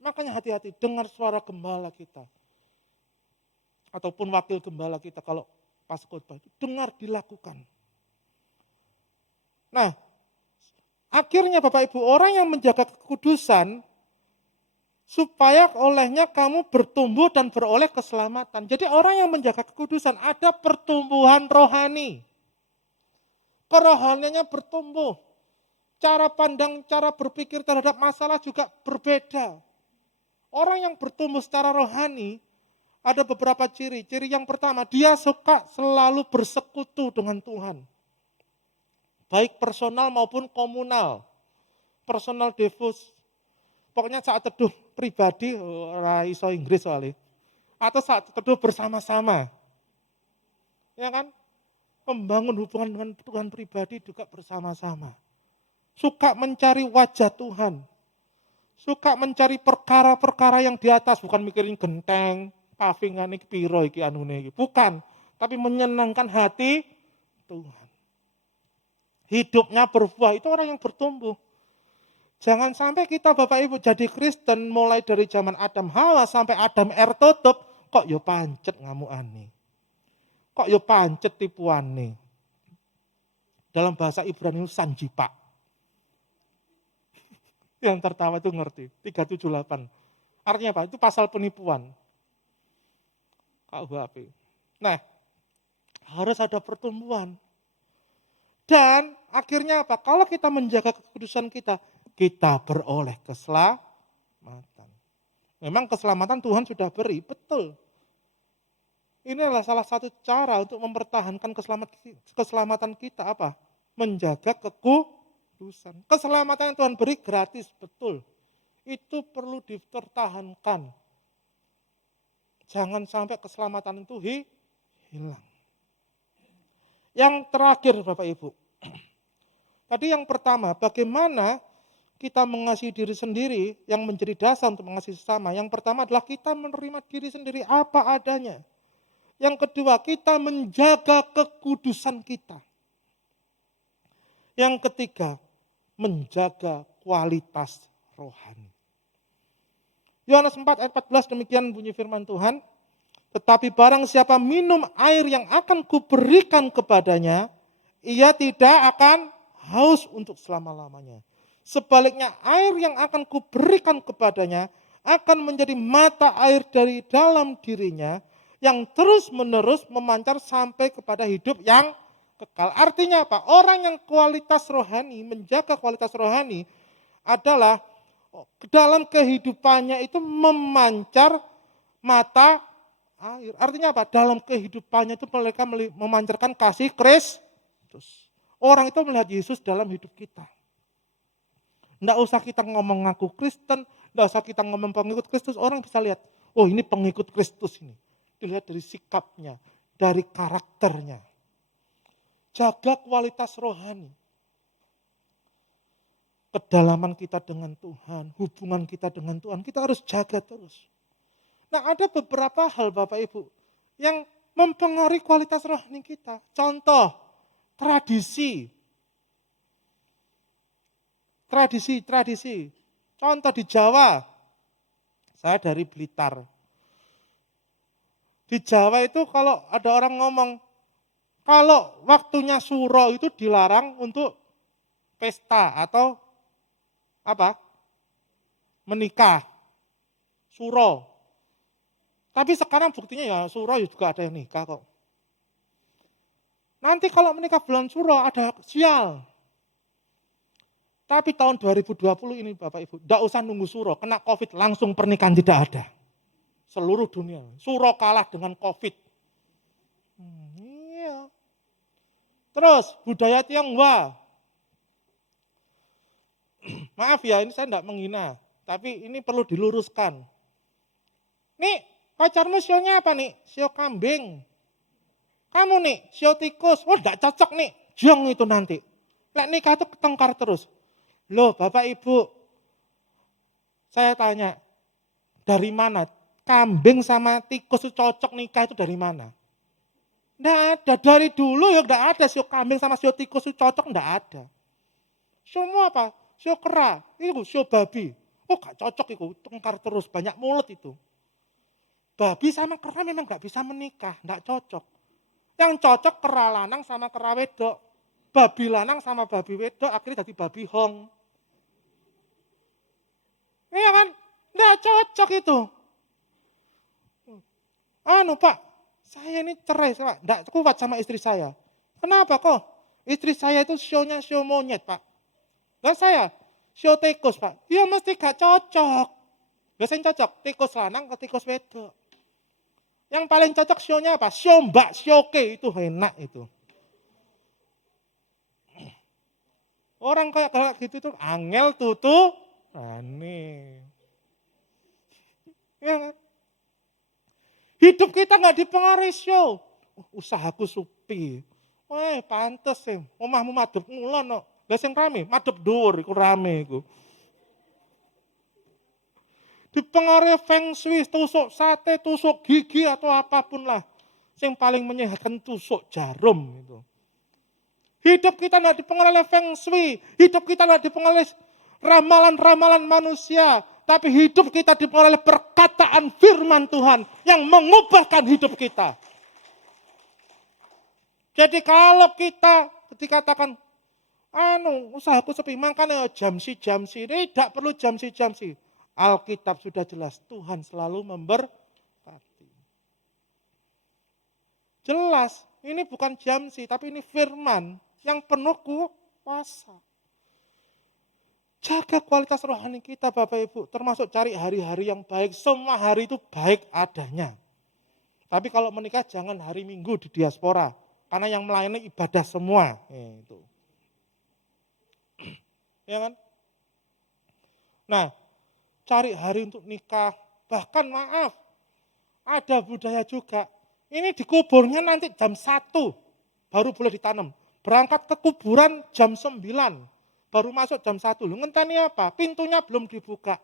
Makanya hati-hati, dengar suara gembala kita. Ataupun wakil gembala kita kalau pas khotbah itu, dengar dilakukan. Nah, akhirnya Bapak Ibu, orang yang menjaga kekudusan, supaya olehnya kamu bertumbuh dan beroleh keselamatan. Jadi orang yang menjaga kekudusan ada pertumbuhan rohani. Kerohaniannya bertumbuh. Cara pandang, cara berpikir terhadap masalah juga berbeda. Orang yang bertumbuh secara rohani, ada beberapa ciri. Ciri yang pertama, dia suka selalu bersekutu dengan Tuhan. Baik personal maupun komunal. Personal devos. Pokoknya saat teduh pribadi, iso Inggris soalnya. Atau saat teduh bersama-sama. Ya kan? Membangun hubungan dengan Tuhan pribadi juga bersama-sama. Suka mencari wajah Tuhan. Suka mencari perkara-perkara yang di atas. Bukan mikirin genteng, pavingan iki piro iki anune iki. Bukan. Tapi menyenangkan hati Tuhan. Hidupnya berbuah, itu orang yang bertumbuh. Jangan sampai kita Bapak Ibu jadi Kristen mulai dari zaman Adam Hawa sampai Adam tutup, kok yo pancet ngamukane. Kok yo pancet tipuane. Dalam bahasa Ibrani sanjipa. Yang tertawa itu ngerti, 378. Artinya apa? Itu pasal penipuan. KUHP. Nah, harus ada pertumbuhan. Dan akhirnya apa? Kalau kita menjaga kekudusan kita beroleh keselamatan. Memang keselamatan Tuhan sudah beri, betul. Ini adalah salah satu cara untuk mempertahankan keselamatan kita apa? Menjaga kekudusan. Keselamatan yang Tuhan beri gratis, betul. Itu perlu dipertahankan. Jangan sampai keselamatan itu hilang. Yang terakhir Bapak Ibu. Tadi yang pertama, bagaimana kita mengasihi diri sendiri yang menjadi dasar untuk mengasihi sesama. Yang pertama adalah kita menerima diri sendiri apa adanya. Yang kedua, kita menjaga kekudusan kita. Yang ketiga, menjaga kualitas rohani. Yohanes 4 ayat 14 demikian bunyi firman Tuhan. Tetapi barang siapa minum air yang akan kuberikan kepadanya, ia tidak akan haus untuk selama-lamanya. Sebaliknya air yang akan kuberikan kepadanya akan menjadi mata air dari dalam dirinya yang terus-menerus memancar sampai kepada hidup yang kekal. Artinya apa? Orang yang kualitas rohani, menjaga kualitas rohani adalah dalam kehidupannya itu memancar mata air. Artinya apa? Dalam kehidupannya itu mereka memancarkan kasih Kristus. Orang itu melihat Yesus dalam hidup kita. Tidak usah kita ngomong ngaku Kristen, tidak usah kita ngomong pengikut Kristus, orang bisa lihat, oh ini pengikut Kristus ini. Dilihat dari sikapnya, dari karakternya. Jaga kualitas rohani. Kedalaman kita dengan Tuhan, hubungan kita dengan Tuhan, kita harus jaga terus. Nah ada beberapa hal Bapak Ibu yang mempengaruhi kualitas rohani kita. Contoh, tradisi. Contoh di Jawa, saya dari Blitar. Di Jawa itu kalau ada orang ngomong, Kalau waktunya suro itu dilarang untuk pesta atau apa? Menikah. Suro. Tapi sekarang buktinya ya suro juga ada yang nikah kok. Nanti kalau menikah bulan suro ada sial. Tapi tahun 2020 ini Bapak Ibu, tidak usah nunggu suro, kena COVID langsung pernikahan tidak ada. Seluruh dunia, suro kalah dengan COVID. Iya. Terus budaya Tionghoa. Maaf ya, ini saya tidak menghina, tapi ini perlu diluruskan. Nih, pacarmu sionya apa nih? Sio kambing. Kamu nih, sio tikus. Wah, tidak cocok nih. Jong itu nanti. Lek nikah itu ketengkar terus. Loh, Bapak Ibu, saya tanya, dari mana? Kambing sama tikus itu cocok nikah itu dari mana? Tidak ada, dari dulu ya tidak ada sio kambing sama sio tikus itu cocok, tidak ada. Semua apa? Sio kera, itu sio babi. Oh gak cocok itu, tengkar terus, banyak mulut itu. Babi sama kera memang gak bisa menikah, tidak cocok. Yang cocok kera lanang sama kera wedok. Babi lanang sama babi wedok, akhirnya jadi babi hong. Iya kan? Tidak cocok itu. Pak, saya ini cerai, Pak. Tidak kuat sama istri saya. Kenapa kok? Istri saya itu sionya sio monyet, Pak. Lah saya, sio tikus, Pak. Ya mesti gak cocok. Biasanya cocok, tikus lanang ke tikus wedok. Yang paling cocok sionya apa? Sio mbak, sio ke, itu enak itu. Orang kayak gitu tuh angel tutu aneh. Ya kan? Hidup kita nggak dipengaruhi sio. Usahaku supi. Wah, pantes sih. Omahmu madhep ngulon no. Lah sing rame, madhep dhuwur iku rame iku. Dipengaruhi feng shui, tusuk sate, tusuk gigi atau apapun lah. Yang paling menyehatkan tusuk jarum itu. Hidup kita tidak dipengaruhi oleh feng shui, hidup kita tidak dipengaruhi ramalan-ramalan manusia, tapi hidup kita dipengaruhi oleh perkataan firman Tuhan yang mengubahkan hidup kita. Jadi kalau kita dikatakan, usahaku sepi, makanya jamsi, tidak perlu jamsi. Alkitab sudah jelas, Tuhan selalu memberkati. Jelas, ini bukan jamsi, tapi ini firman yang penuh kuasa. Jaga kualitas rohani kita Bapak Ibu, termasuk cari hari-hari yang baik. Semua hari itu baik adanya. Tapi kalau menikah jangan hari Minggu di diaspora, karena yang melayani ibadah semua. Itu. Ya kan? Nah, cari hari untuk nikah, bahkan maaf, ada budaya juga. Ini dikuburnya nanti jam 1, baru boleh ditanam. Berangkat ke kuburan jam 9, baru masuk jam 1. Lu ngenteni apa? Pintunya belum dibuka.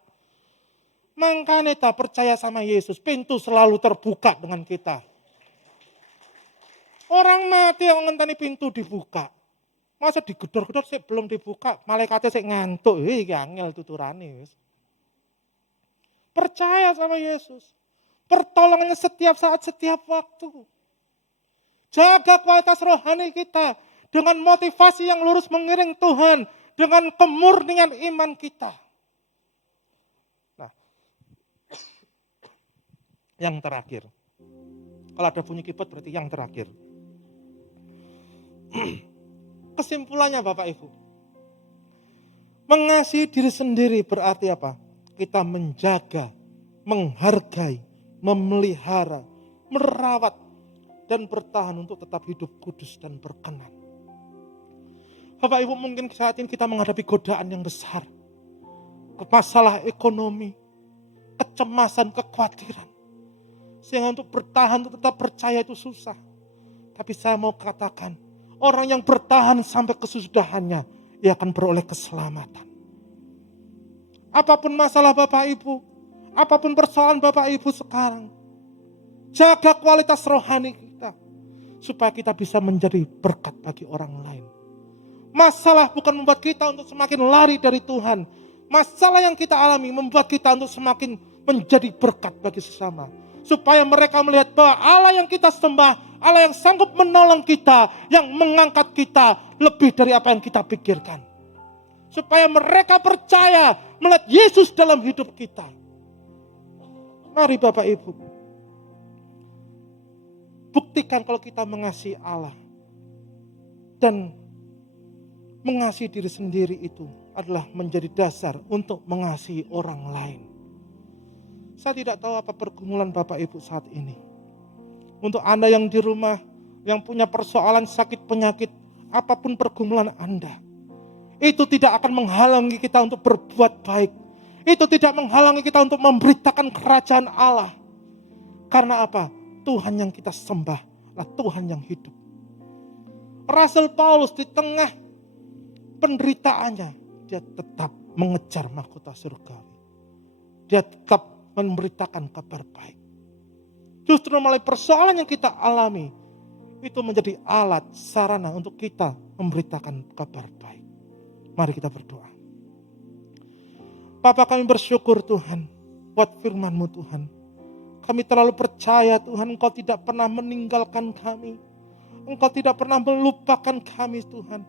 Makanya kita percaya sama Yesus, pintu selalu terbuka dengan kita. Orang mati yang ngenteni pintu dibuka. Masa digedor-gedor sih belum dibuka, malaikatnya sih ngantuk. Iki angel tuturane. Percaya sama Yesus. Pertolongannya setiap saat, setiap waktu. Jaga kualitas rohani kita dengan motivasi yang lurus mengiring Tuhan, dengan kemurnian iman kita. Nah, yang terakhir. Kalau ada bunyi keyboard berarti yang terakhir. Kesimpulannya Bapak Ibu. Mengasihi diri sendiri berarti apa? Kita menjaga, menghargai, memelihara, merawat, dan bertahan untuk tetap hidup kudus dan berkenan. Bapak Ibu, mungkin saat ini kita menghadapi godaan yang besar. Masalah ekonomi, kecemasan, kekhawatiran. Sehingga untuk bertahan, untuk tetap percaya itu susah. Tapi saya mau katakan, orang yang bertahan sampai kesudahannya, ia akan beroleh keselamatan. Apapun masalah Bapak Ibu, apapun persoalan Bapak Ibu sekarang, jaga kualitas rohani kita, supaya kita bisa menjadi berkat bagi orang lain. Masalah bukan membuat kita untuk semakin lari dari Tuhan. Masalah yang kita alami membuat kita untuk semakin menjadi berkat bagi sesama. Supaya mereka melihat bahwa Allah yang kita sembah Allah yang sanggup menolong kita, yang mengangkat kita lebih dari apa yang kita pikirkan. Supaya mereka percaya melihat Yesus dalam hidup kita. Mari Bapak Ibu, buktikan kalau kita mengasihi Allah. Dan mengasihi diri sendiri itu adalah menjadi dasar untuk mengasihi orang lain. Saya tidak tahu apa pergumulan Bapak Ibu saat ini. Untuk Anda yang di rumah, yang punya persoalan sakit penyakit, apapun pergumulan Anda, itu tidak akan menghalangi kita untuk berbuat baik. Itu tidak menghalangi kita untuk memberitakan kerajaan Allah. Karena apa? Tuhan yang kita sembah adalah Tuhan yang hidup. Rasul Paulus di tengah penderitaannya, dia tetap mengejar mahkota surgawi. Dia tetap memberitakan kabar baik. Justru melalui persoalan yang kita alami, itu menjadi alat sarana untuk kita memberitakan kabar baik. Mari kita berdoa. Bapa, kami bersyukur Tuhan buat firman-Mu Tuhan. Kami terlalu percaya Tuhan, Engkau tidak pernah meninggalkan kami. Engkau tidak pernah melupakan kami Tuhan.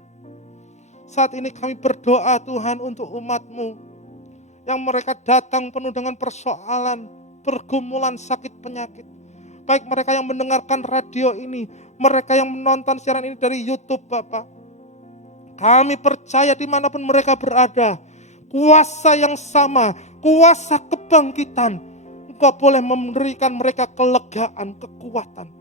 Saat ini kami berdoa Tuhan untuk umat-Mu yang mereka datang penuh dengan persoalan, pergumulan, sakit penyakit. Baik mereka yang mendengarkan radio ini, mereka yang menonton siaran ini dari YouTube Bapak. Kami percaya dimanapun mereka berada, kuasa yang sama, kuasa kebangkitan, Engkau boleh memberikan mereka kelegaan, kekuatan.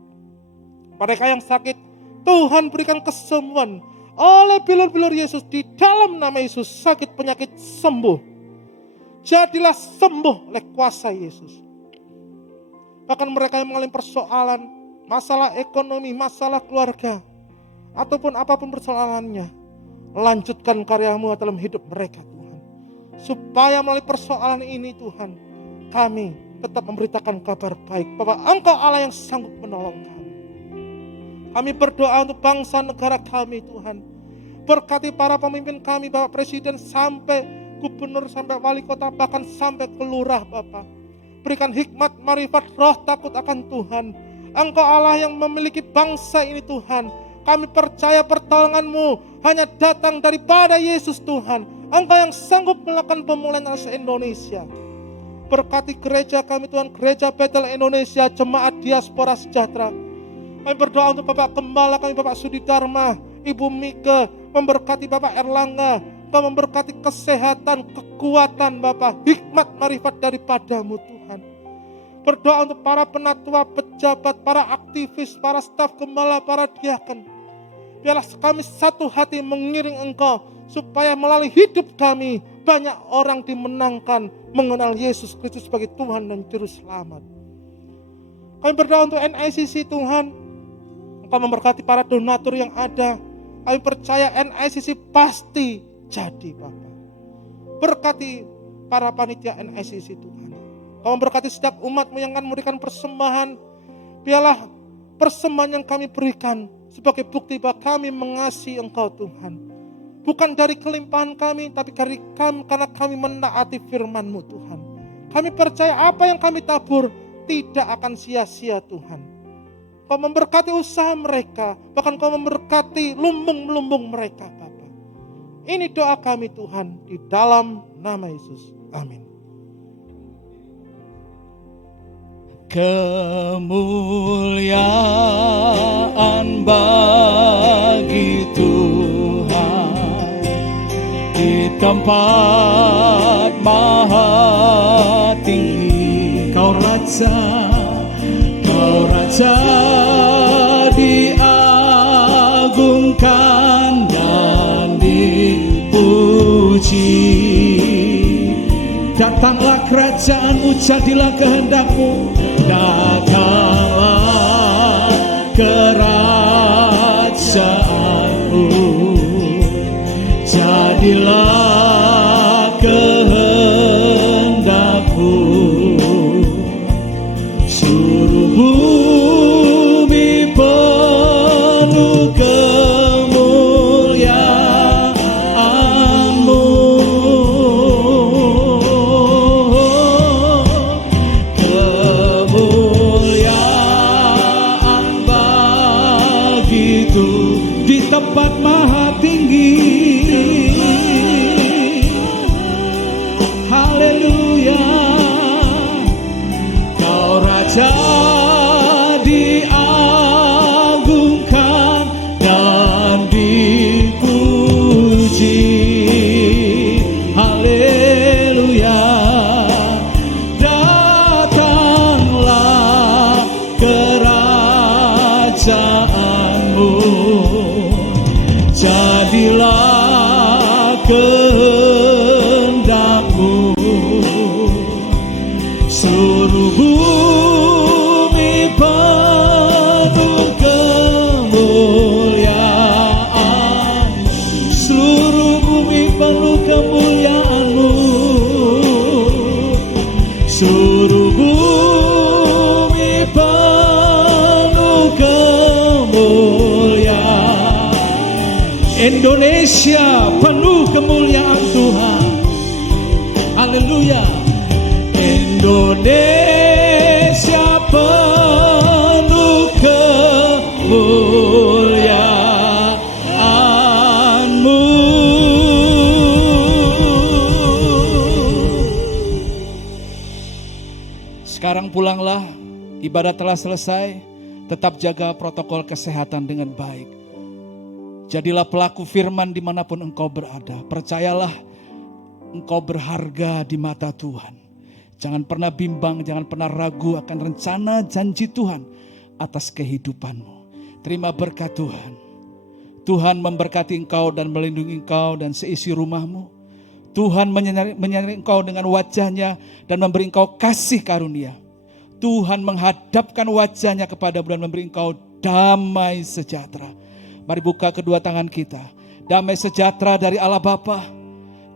Mereka yang sakit, Tuhan berikan kesembuhan. Oleh bilur-bilur Yesus, di dalam nama Yesus, sakit penyakit sembuh. Jadilah sembuh oleh kuasa Yesus. Bahkan mereka yang mengalami persoalan, masalah ekonomi, masalah keluarga, ataupun apapun persoalannya, lanjutkan karya-Mu dalam hidup mereka Tuhan. Supaya melalui persoalan ini Tuhan, kami tetap memberitakan kabar baik bahwa Engkau Allah yang sanggup menolong kami. Kami berdoa untuk bangsa negara kami Tuhan. Berkati para pemimpin kami, Bapak Presiden sampai gubernur, sampai wali kota, bahkan sampai ke lurah Bapak. Berikan hikmat, marifat, roh takut akan Tuhan. Engkau Allah yang memiliki bangsa ini Tuhan. Kami percaya pertolongan-Mu hanya datang daripada Yesus Tuhan. Engkau yang sanggup melakukan pemulihan atas Indonesia. Berkati gereja kami Tuhan, Gereja Betel Indonesia, Jemaat Diaspora Sejahtera. Kami berdoa untuk Bapak Gembala kami, Bapak Sudi Dharma, Ibu Mika, memberkati Bapak Erlangga, Kau memberkati kesehatan, kekuatan Bapak, hikmat, marifat daripada-Mu Tuhan. Berdoa untuk para penatua, pejabat, para aktivis, para staf gembala, para diaken. Biarlah kami satu hati mengiring Engkau, supaya melalui hidup kami banyak orang dimenangkan mengenal Yesus Kristus sebagai Tuhan dan Juru Selamat. Kami berdoa untuk NICC Tuhan, Engkau memberkati para donatur yang ada. Kami percaya NICC pasti jadi Bapak. Berkati para panitia NICC Tuhan. Kau memberkati setiap umat-Mu yang akan memberikan persembahan. Biarlah persembahan yang kami berikan sebagai bukti bahwa kami mengasihi Engkau Tuhan. Bukan dari kelimpahan kami, tapi karena kami menaati firman-Mu Tuhan. Kami percaya apa yang kami tabur tidak akan sia-sia Tuhan. Kau memberkati usaha mereka, bahkan Kau memberkati lumbung-lumbung mereka Bapak. Ini doa kami Tuhan, di dalam nama Yesus. Amin. Kemuliaan bagi Tuhan di tempat maha tinggi. Kau Raja diagungkan dan dipuji. Datanglah kerajaan-Mu, jadilah kehendak-Mu. Datanglah kerajaan-Mu, jadilah kehendak-Mu. Suruh bumi penuh kemuliaan-Mu. Kemuliaan tempat maha tinggi. Haleluya, Kau Raja diagungkan dan dipuji. Haleluya, datanglah kerajaanmu, jadilah kehendakmu. Seluruh bumi penuh kemuliaan, seluruh bumi penuh kemuliaan-Mu, seluruh bumi penuh kemuliaan. Indonesia penuh kemuliaan Tuhan. Haleluya. Indonesia penuh kemuliaan-Mu. Sekarang pulanglah, ibadah telah selesai. Tetap jaga protokol kesehatan dengan baik. Jadilah pelaku firman dimanapun engkau berada. Percayalah, engkau berharga di mata Tuhan. Jangan pernah bimbang, jangan pernah ragu akan rencana janji Tuhan atas kehidupanmu. Terima berkat Tuhan. Tuhan memberkati engkau dan melindungi engkau dan seisi rumahmu. Tuhan menyinari engkau dengan wajahnya dan memberi engkau kasih karunia. Tuhan menghadapkan wajahnya kepadamu dan memberi engkau damai sejahtera. Mari buka kedua tangan kita. Damai sejahtera dari Allah Bapa,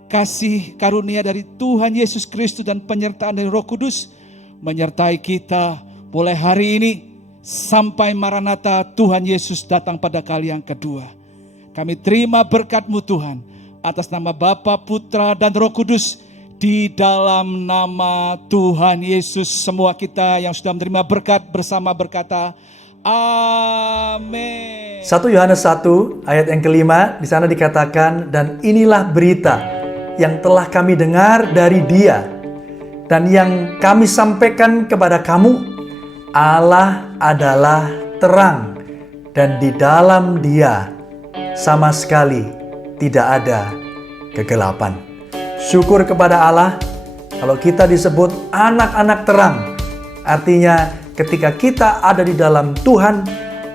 kasih karunia dari Tuhan Yesus Kristus dan penyertaan dari Roh Kudus menyertai kita mulai hari ini sampai Maranatha Tuhan Yesus datang pada kali yang kedua. Kami terima berkat-Mu Tuhan atas nama Bapa, Putra dan Roh Kudus, di dalam nama Tuhan Yesus. Semua kita yang sudah menerima berkat bersama berkata amin. 1 Yohanes 1 ayat yang kelima, di sana dikatakan, dan inilah berita yang telah kami dengar dari Dia dan yang kami sampaikan kepada kamu, Allah adalah terang dan di dalam Dia sama sekali tidak ada kegelapan. Syukur kepada Allah kalau kita disebut anak-anak terang. Artinya ketika kita ada di dalam Tuhan,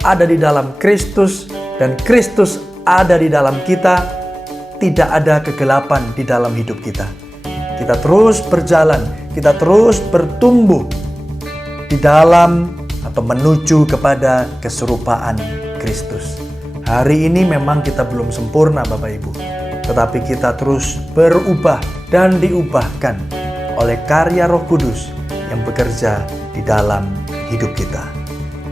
ada di dalam Kristus, dan Kristus ada di dalam kita, tidak ada kegelapan di dalam hidup kita. Kita terus berjalan, kita terus bertumbuh di dalam atau menuju kepada keserupaan Kristus. Hari ini memang kita belum sempurna Bapak Ibu, tetapi kita terus berubah dan diubahkan oleh karya Roh Kudus yang bekerja di dalam hidup kita.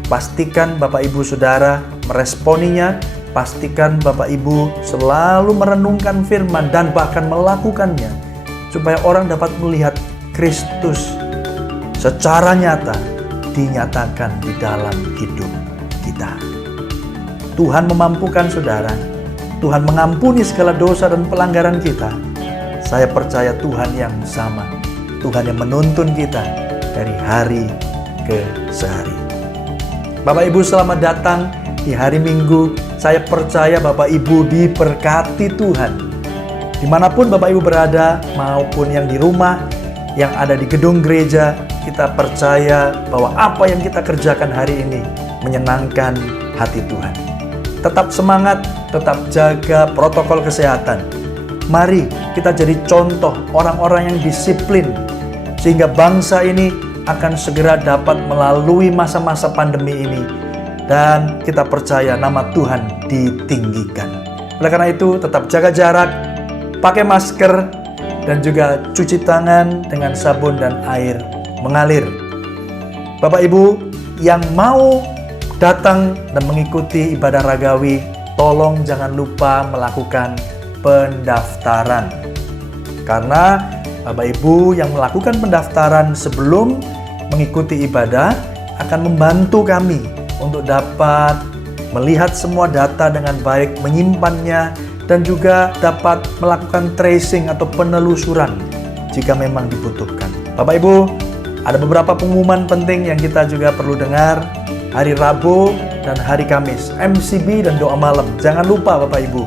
Pastikan Bapak Ibu Saudara meresponinya. Pastikan Bapak Ibu selalu merenungkan firman dan bahkan melakukannya, supaya orang dapat melihat Kristus secara nyata dinyatakan di dalam hidup kita. Tuhan memampukan saudara, Tuhan mengampuni segala dosa dan pelanggaran kita. Saya percaya Tuhan yang sama, Tuhan yang menuntun kita dari hari ke sehari. Bapak Ibu selamat datang di hari Minggu. Saya percaya Bapak Ibu diberkati Tuhan. Dimanapun Bapak Ibu berada, maupun yang di rumah, yang ada di gedung gereja, kita percaya bahwa apa yang kita kerjakan hari ini menyenangkan hati Tuhan. Tetap semangat, tetap jaga protokol kesehatan. Mari kita jadi contoh orang-orang yang disiplin, sehingga bangsa ini akan segera dapat melalui masa-masa pandemi ini. Dan kita percaya nama Tuhan ditinggikan. Oleh karena itu tetap jaga jarak, pakai masker, dan juga cuci tangan dengan sabun dan air mengalir. Bapak Ibu yang mau datang dan mengikuti ibadah ragawi, tolong jangan lupa melakukan pendaftaran. Karena Bapak Ibu yang melakukan pendaftaran sebelum mengikuti ibadah akan membantu kami untuk dapat melihat semua data dengan baik, menyimpannya, dan juga dapat melakukan tracing atau penelusuran jika memang dibutuhkan. Bapak Ibu, ada beberapa pengumuman penting yang kita juga perlu dengar. Hari Rabu dan hari Kamis, MCB dan doa malam. Jangan lupa Bapak Ibu,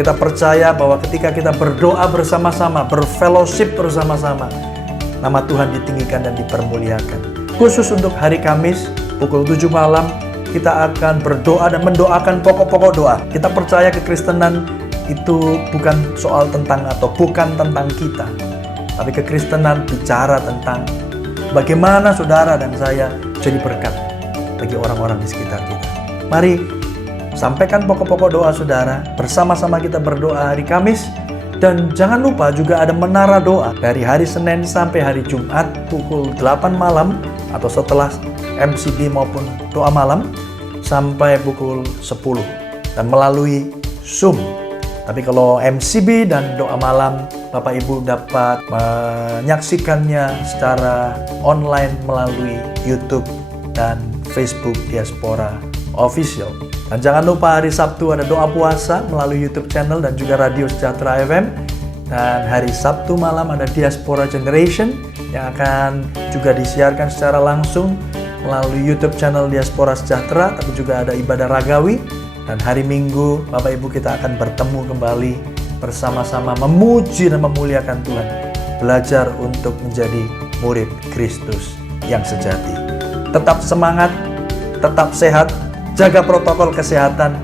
kita percaya bahwa ketika kita berdoa bersama-sama, berfellowship bersama-sama, nama Tuhan ditinggikan dan dipermuliakan. Khusus untuk hari Kamis, pukul 7 malam, kita akan berdoa dan mendoakan pokok-pokok doa. Kita percaya kekristenan itu bukan soal tentang atau bukan tentang kita, tapi kekristenan bicara tentang bagaimana saudara dan saya jadi berkat bagi orang-orang di sekitar kita. Mari sampaikan pokok-pokok doa saudara, bersama-sama kita berdoa hari Kamis. Dan jangan lupa juga ada menara doa dari hari Senin sampai hari Jumat pukul 8 malam atau setelah MCB maupun doa malam sampai pukul 10 dan melalui Zoom. Tapi kalau MCB dan doa malam, Bapak Ibu dapat menyaksikannya secara online melalui YouTube dan Facebook Diaspora Official. Dan jangan lupa hari Sabtu ada doa puasa melalui YouTube channel dan juga Radio Sejahtera FM. Dan hari Sabtu malam ada Diaspora Generation yang akan juga disiarkan secara langsung melalui YouTube channel Diaspora Sejahtera, tapi juga ada ibadah ragawi. Dan hari Minggu Bapak Ibu kita akan bertemu kembali bersama-sama memuji dan memuliakan Tuhan, belajar untuk menjadi murid Kristus yang sejati. Tetap semangat, tetap sehat, jaga protokol kesehatan.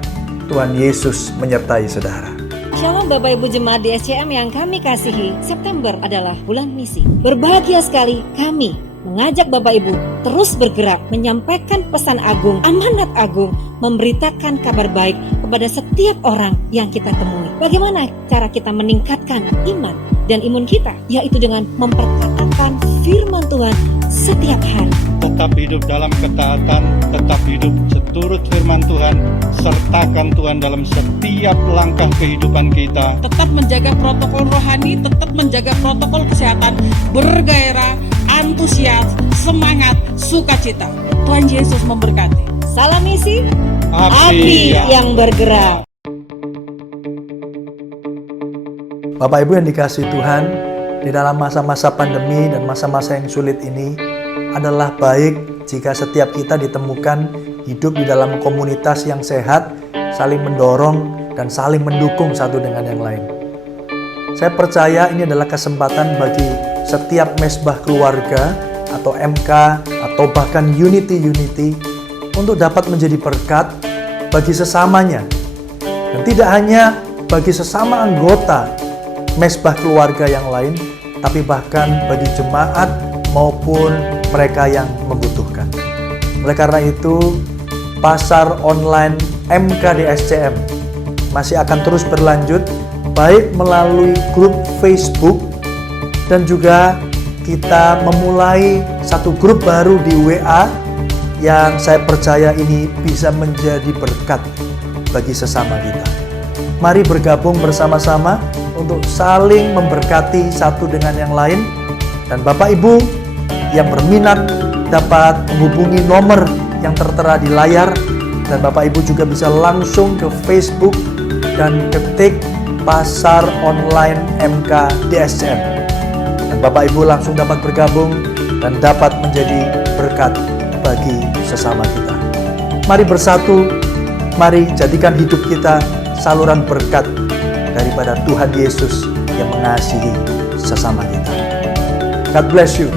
Tuhan Yesus menyertai saudara. Shalom Bapak Ibu Jemaat di SCM yang kami kasihi, September adalah bulan misi. Berbahagia sekali kami mengajak Bapak Ibu terus bergerak menyampaikan pesan agung, amanat agung, memberitakan kabar baik kepada setiap orang yang kita temui. Bagaimana cara kita meningkatkan iman dan imun kita? Yaitu dengan memperkatakan firman Tuhan setiap hari. Tetap hidup dalam ketaatan, tetap hidup seturut firman Tuhan, sertakan Tuhan dalam setiap langkah kehidupan kita. Tetap menjaga protokol rohani, tetap menjaga protokol kesehatan, bergairah, antusias, semangat, sukacita. Tuhan Yesus memberkati. Salam misi, Api yang bergerak. Bapak Ibu yang dikasihi Tuhan, di dalam masa-masa pandemi dan masa-masa yang sulit ini adalah baik jika setiap kita ditemukan hidup di dalam komunitas yang sehat, saling mendorong dan saling mendukung satu dengan yang lain. Saya percaya ini adalah kesempatan bagi setiap mesbah keluarga atau MK atau bahkan unity untuk dapat menjadi berkat bagi sesamanya. Dan tidak hanya bagi sesama anggota mesbah keluarga yang lain, tapi bahkan bagi jemaat maupun mereka yang membutuhkan. Oleh karena itu, pasar online MKDSCM masih akan terus berlanjut, baik melalui grup Facebook dan juga kita memulai satu grup baru di WA yang saya percaya ini bisa menjadi berkat bagi sesama kita. Mari bergabung bersama-sama untuk saling memberkati satu dengan yang lain. Dan Bapak Ibu yang berminat dapat menghubungi nomor yang tertera di layar, dan Bapak Ibu juga bisa langsung ke Facebook dan ketik pasar online MKDSCM. Dan Bapak Ibu langsung dapat bergabung dan dapat menjadi berkat bagi sesama kita. Mari bersatu, mari jadikan hidup kita saluran berkat daripada Tuhan Yesus yang mengasihi sesama kita. God bless you.